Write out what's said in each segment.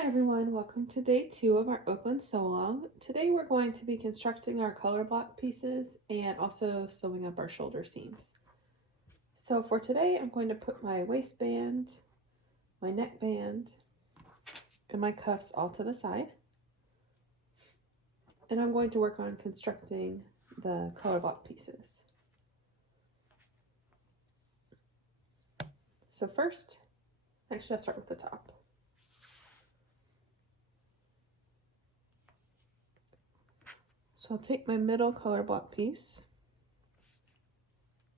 Hi everyone, welcome to day 2 of our Oaklynn Sew-a-long. Today we're going to be constructing our Colorblock pieces and also sewing up our shoulder seams. So for today I'm going to put my waistband, my neckband, and my cuffs all to the side. And I'm going to work on constructing the Colorblock pieces. So first, actually I'll start with the top. So I'll take my middle Colorblock piece.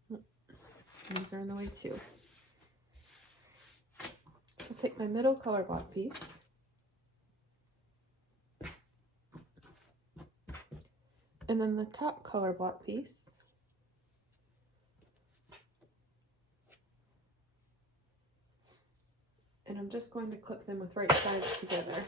These are in the way too. So I'll take my middle Colorblock piece. And then the top Colorblock piece. And I'm just going to clip them with right sides together.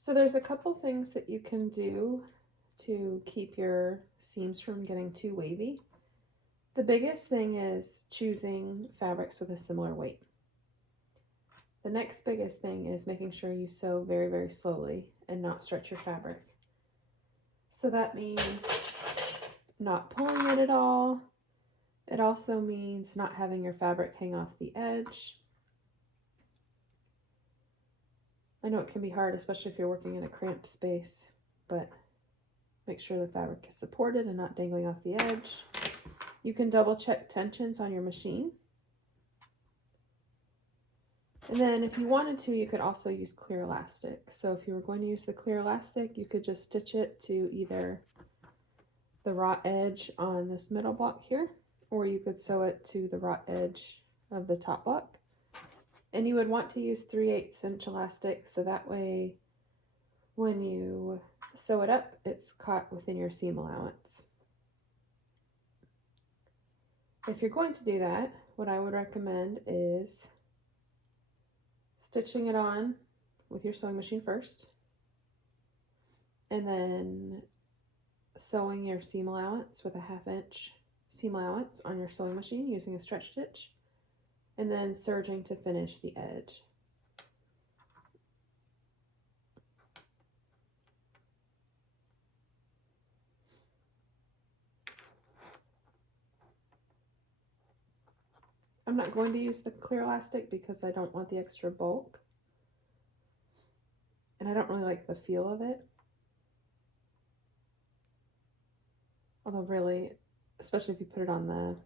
So there's a couple things that you can do to keep your seams from getting too wavy. The biggest thing is choosing fabrics with a similar weight. The next biggest thing is making sure you sew very, very slowly and not stretch your fabric. So that means not pulling it at all. It also means not having your fabric hang off the edge. I know it can be hard, especially if you're working in a cramped space, but make sure the fabric is supported and not dangling off the edge. You can double check tensions on your machine. And then if you wanted to, you could also use clear elastic. So if you were going to use the clear elastic, you could just stitch it to either the raw edge on this middle block here, or you could sew it to the raw edge of the top block. And you would want to use 3/8 inch elastic, so that way when you sew it up, it's caught within your seam allowance. If you're going to do that, what I would recommend is stitching it on with your sewing machine first, and then sewing your seam allowance with a 1/2 inch seam allowance on your sewing machine using a stretch stitch, and then serging to finish the edge. I'm not going to use the clear elastic because I don't want the extra bulk, and I don't really like the feel of it. Although really, especially if you put it on the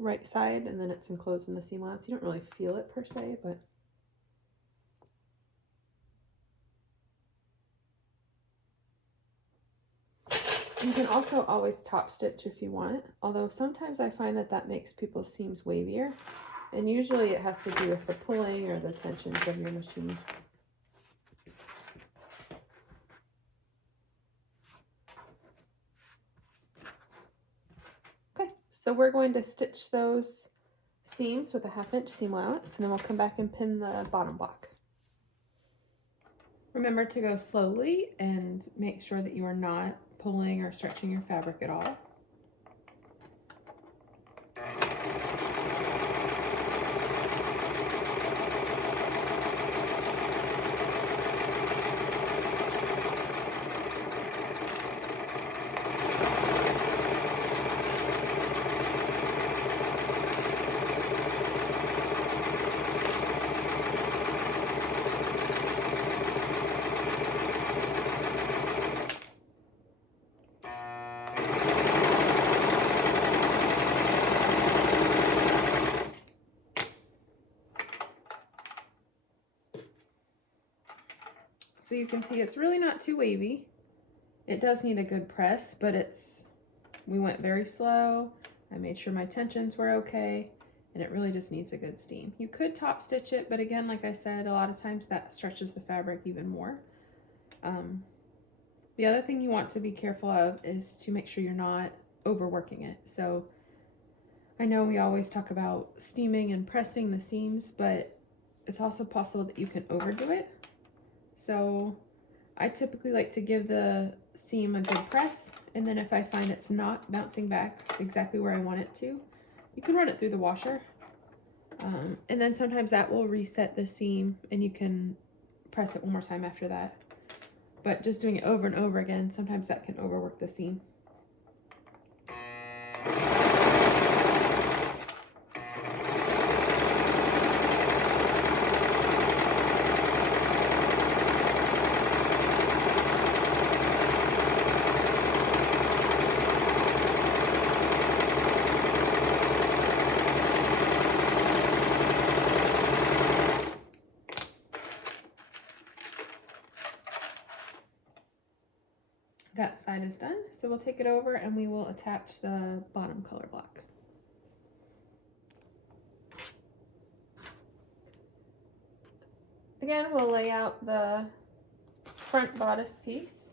right side and then it's enclosed in the seam allowance, you don't really feel it per se, but you can also always top stitch if you want, although sometimes I find that that makes people's seams wavier, and usually it has to do with the pulling or the tensions of your machine. Okay, so we're going to stitch those seams with a 1/2 inch seam allowance, and then we'll come back and pin the bottom block. Remember to go slowly and make sure that you are not pulling or stretching your fabric at all. So you can see it's really not too wavy. It does need a good press, but we went very slow. I made sure my tensions were okay, and it really just needs a good steam. You could top stitch it, but again, like I said, a lot of times that stretches the fabric even more. The other thing you want to be careful of is to make sure you're not overworking it. So I know we always talk about steaming and pressing the seams, but it's also possible that you can overdo it. So I typically like to give the seam a good press, and then if I find it's not bouncing back exactly where I want it to, you can run it through the washer. And then sometimes that will reset the seam and you can press it one more time after that. But just doing it over and over again, sometimes that can overwork the seam. That side is done, so we'll take it over and we will attach the bottom color block. Again, we'll lay out the front bodice piece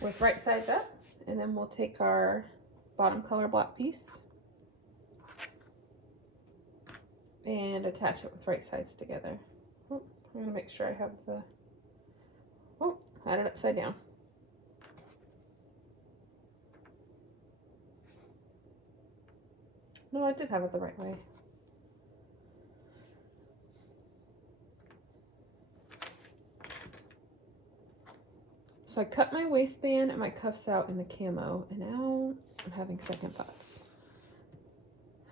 with right sides up, and then we'll take our bottom color block piece and attach it with right sides together. Oh, I'm gonna make sure I have the, oh, I had it upside down. No, I did have it the right way. So I cut my waistband and my cuffs out in the camo, and now I'm having second thoughts.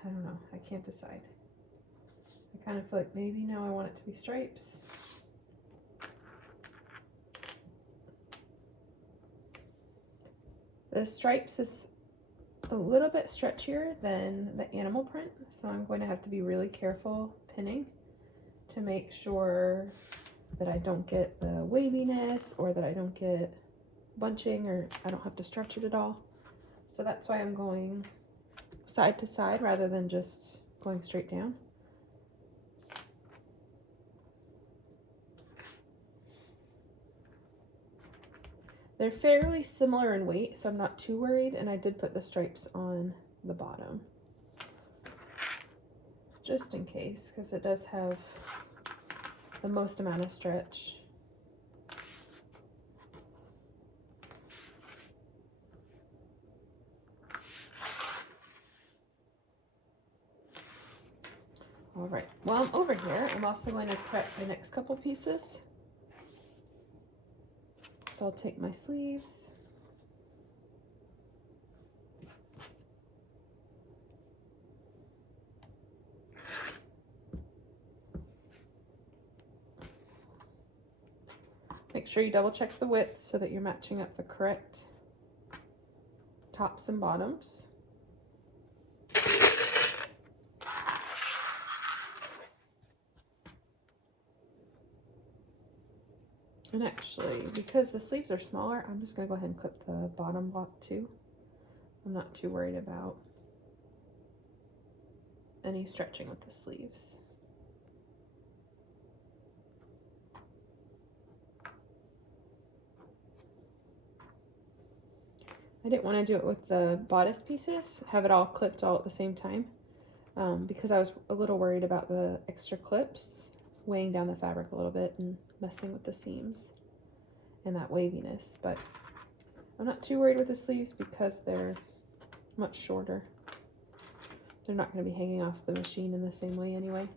I don't know, I can't decide. I kind of feel like maybe now I want it to be stripes. The stripes is a little bit stretchier than the animal print, so I'm going to have to be really careful pinning to make sure that I don't get the waviness or that I don't get bunching or I don't have to stretch it at all. So that's why I'm going side to side rather than just going straight down. They're fairly similar in weight, so I'm not too worried, and I did put the stripes on the bottom just in case, because it does have the most amount of stretch. All right, while I'm over here, I'm also going to prep the next couple pieces. So I'll take my sleeves. Make sure you double check the width so that you're matching up the correct tops and bottoms. And actually, because the sleeves are smaller, I'm just going to go ahead and clip the bottom block too. I'm not too worried about any stretching with the sleeves. I didn't want to do it with the bodice pieces, have it all clipped all at the same time, because I was a little worried about the extra clips weighing down the fabric a little bit and messing with the seams and that waviness. But I'm not too worried with the sleeves because they're much shorter. They're not going to be hanging off the machine in the same way anyway.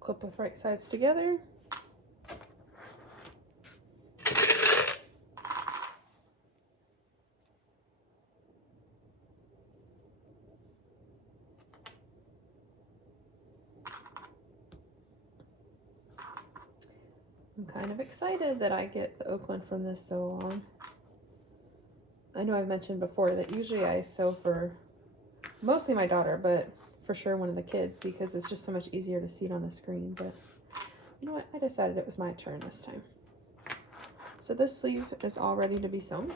Clip with right sides together. I'm kind of excited that I get the Oaklynn from this Sew-a-long. I know I've mentioned before that usually I sew for mostly my daughter, but for sure one of the kids, because it's just so much easier to see it on the screen. But you know what? I decided it was my turn this time. So this sleeve is all ready to be sewn.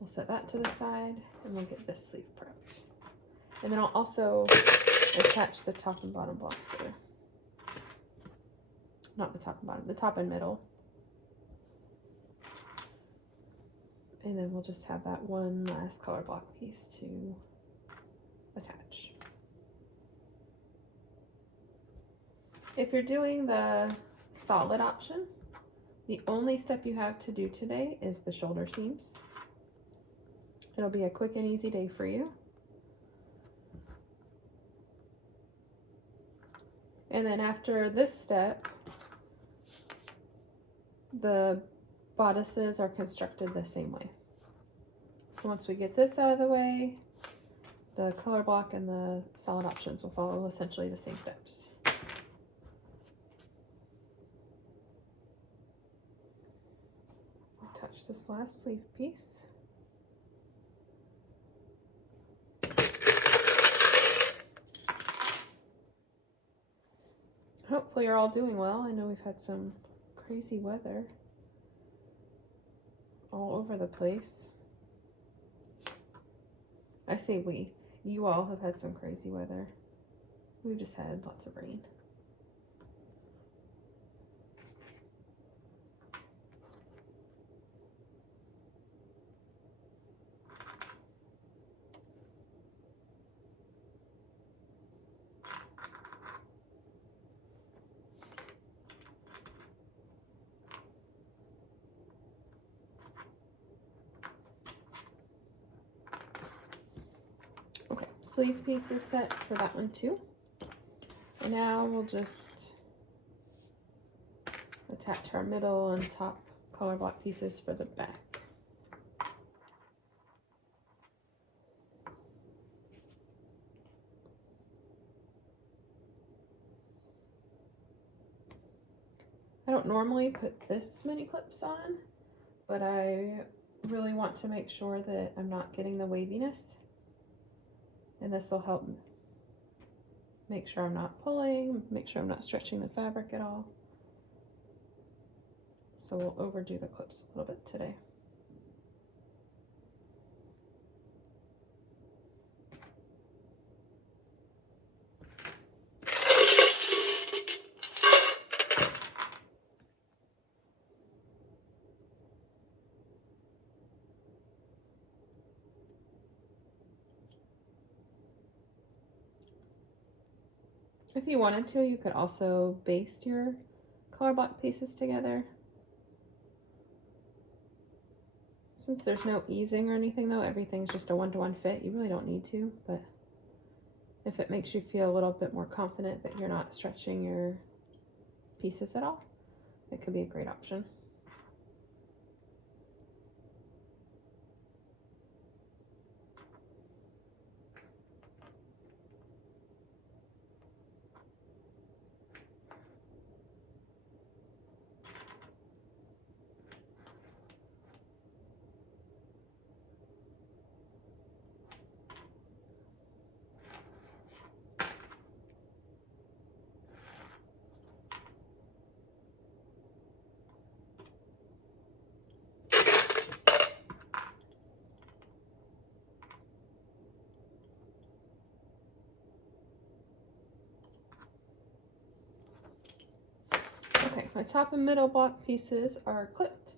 We'll set that to the side and we'll get this sleeve prepped. And then I'll also attach the top and bottom blocks there. Not the top and bottom, the top and middle. And then we'll just have that one last color block piece to attach. If you're doing the solid option, the only step you have to do today is the shoulder seams. It'll be a quick and easy day for you. And then after this step, the bodices are constructed the same way. So once we get this out of the way, the color block and the solid options will follow essentially the same steps. Attach this last sleeve piece. Hopefully you're all doing well. I know we've had some crazy weather all over the place. I say we. You all have had some crazy weather. We've just had lots of rain. Sleeve piece is set for that one too. And now we'll just attach our middle and top color block pieces for the back. I don't normally put this many clips on, but I really want to make sure that I'm not getting the waviness. And this will help make sure I'm not pulling, make sure I'm not stretching the fabric at all. So we'll overdo the clips a little bit today. If you wanted to, you could also baste your color block pieces together. Since there's no easing or anything though, everything's just a one-to-one fit, you really don't need to, but if it makes you feel a little bit more confident that you're not stretching your pieces at all, it could be a great option. Okay, my top and middle block pieces are clipped.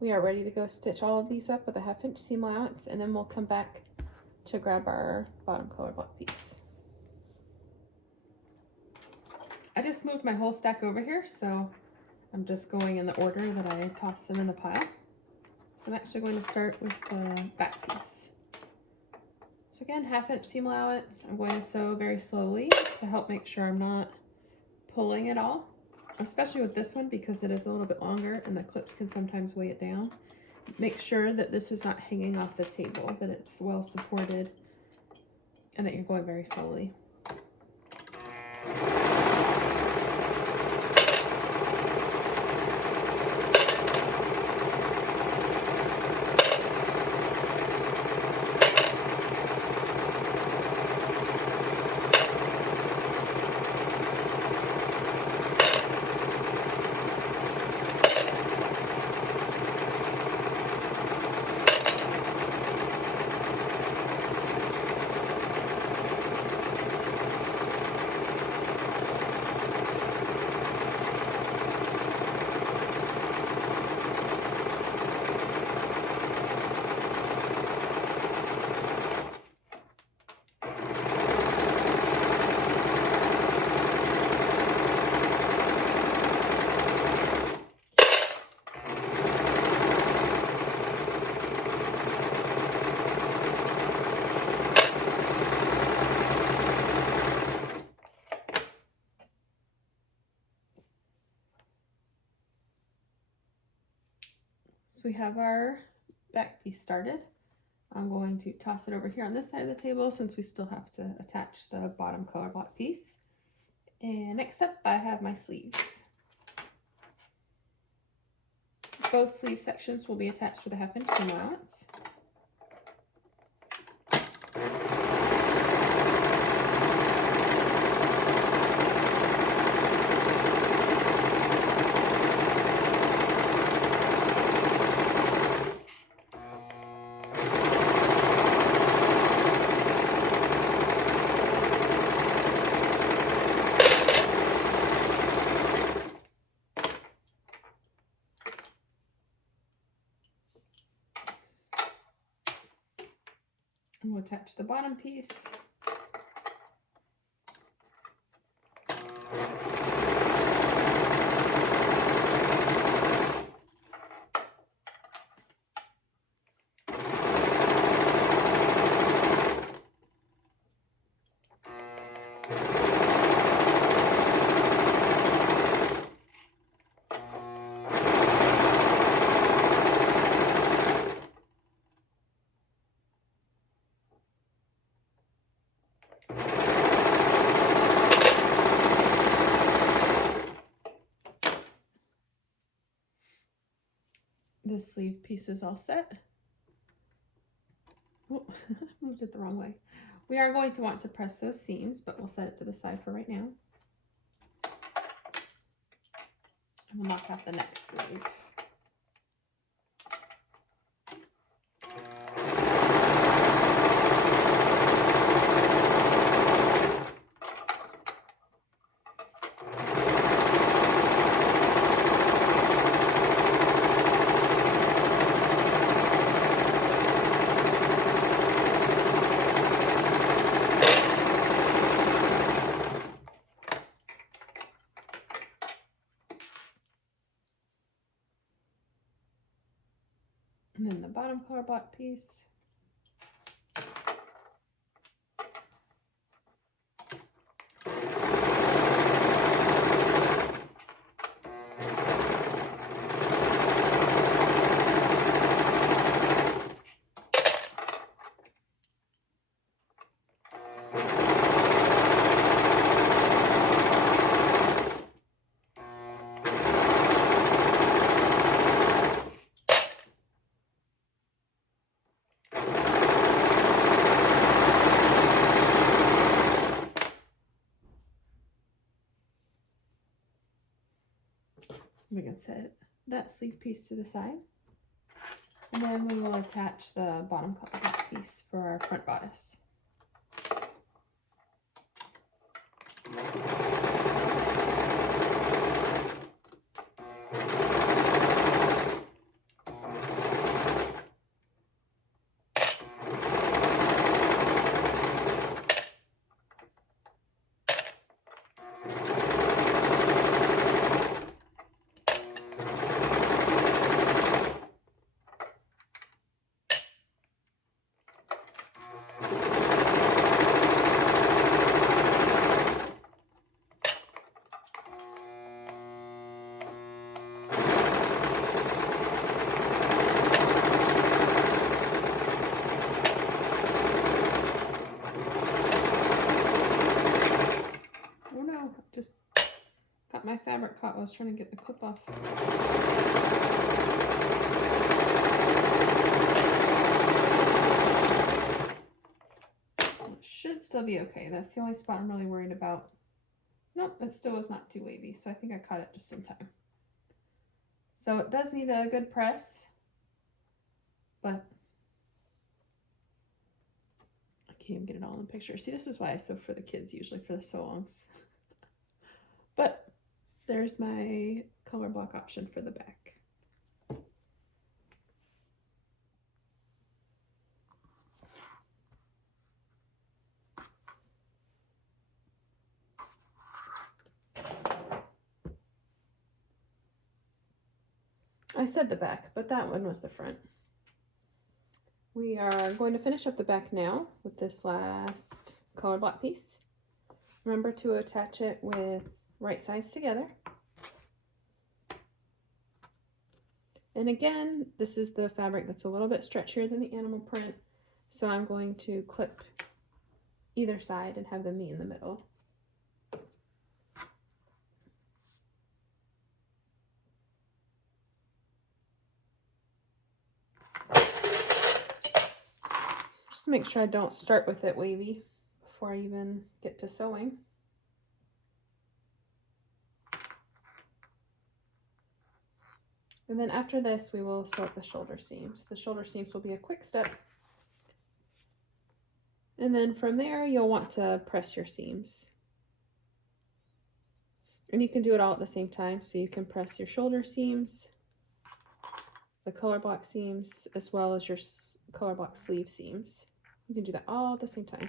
We are ready to go stitch all of these up with a 1/2 inch seam allowance, and then we'll come back to grab our bottom color block piece. I just moved my whole stack over here, so I'm just going in the order that I tossed them in the pile. So I'm actually going to start with the back piece. So again, 1/2 inch seam allowance. I'm going to sew very slowly to help make sure I'm not pulling at all, especially with this one because it is a little bit longer and the clips can sometimes weigh it down. Make sure that this is not hanging off the table, that it's well supported, and that you're going very slowly. we have our back piece started, I'm going to toss it over here on this side of the table since we still have to attach the bottom color block piece. And next up, I have my sleeves. Both sleeve sections will be attached with a 1/2 inch seam allowance. And we'll attach the bottom piece. The sleeve piece is all set. Oh, moved it the wrong way. We are going to want to press those seams, but we'll set it to the side for right now. And we'll knock out the next sleeve. And then the bottom color block piece. We can set that sleeve piece to the side. And then we will attach the bottom color block piece for our front bodice. Just got my fabric caught while I was trying to get the clip off. It should still be okay. That's the only spot I'm really worried about. Nope, it still was not too wavy, so I think I caught it just in time. So it does need a good press, but I can't even get it all in the picture. See, this is why I sew for the kids usually, for the sew-alongs. But there's my color block option for the back. I said the back, but that one was the front. We are going to finish up the back now with this last color block piece. Remember to attach it with right sides together. And again, this is the fabric that's a little bit stretchier than the animal print, so I'm going to clip either side and have them meet in the middle. Just to make sure I don't start with it wavy before I even get to sewing. And then after this, we will sew up the shoulder seams. The shoulder seams will be a quick step. And then from there, you'll want to press your seams. And you can do it all at the same time. So you can press your shoulder seams, the Colorblock seams, as well as your Colorblock sleeve seams. You can do that all at the same time.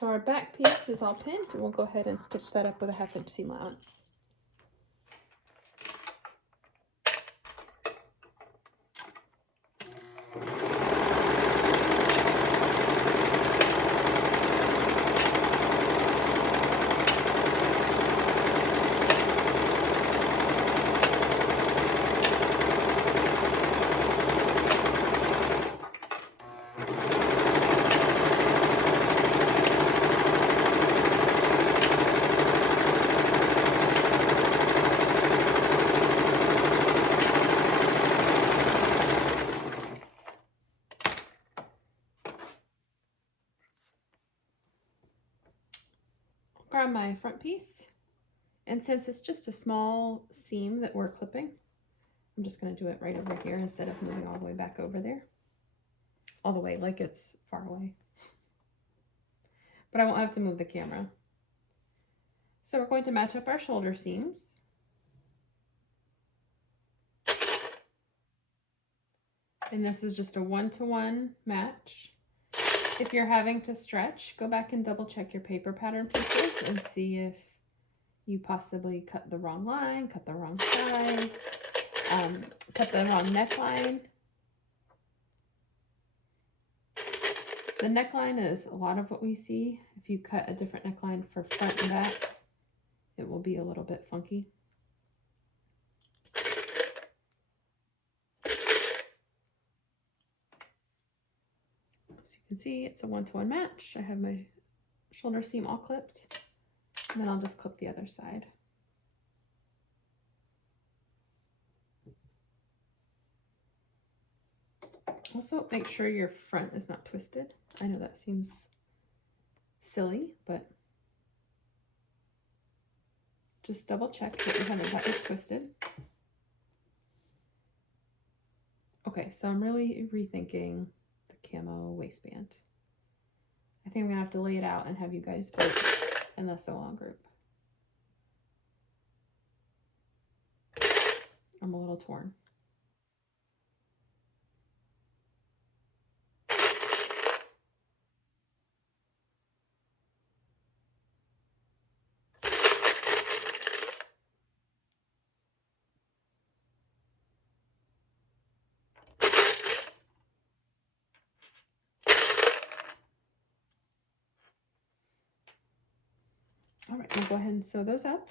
So our back piece is all pinned, and we'll go ahead and stitch that up with a 1/2 inch seam allowance. Grab my front piece, and since it's just a small seam that we're clipping, I'm just going to do it right over here instead of moving all the way back over there, all the way like it's far away, but I won't have to move the camera. So we're going to match up our shoulder seams. And this is just a 1-to-1 match. If you're having to stretch, go back and double check your paper pattern pieces and see if you possibly cut the wrong line, cut the wrong size, cut the wrong neckline. The neckline is a lot of what we see. If you cut a different neckline for front and back, it will be a little bit funky. As you can see, it's a 1-to-1 match. I have my shoulder seam all clipped, and then I'll just clip the other side. Also, make sure your front is not twisted. I know that seems silly, but just double check that you haven't got it twisted. Okay, so I'm really rethinking the camo waistband. I think I'm gonna have to lay it out and have you guys vote in the sew-along group. I'm a little torn. All right, we'll go ahead and sew those up.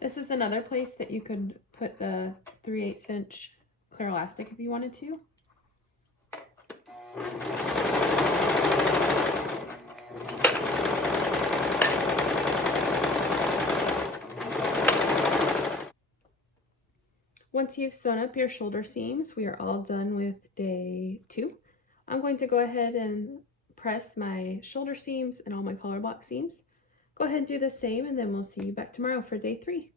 This is another place that you could put the 3/8 inch clear elastic if you wanted to. Once you've sewn up your shoulder seams, we are all done with day 2. I'm going to go ahead and press my shoulder seams and all my collar block seams. Go ahead and do the same, and then we'll see you back tomorrow for day 3.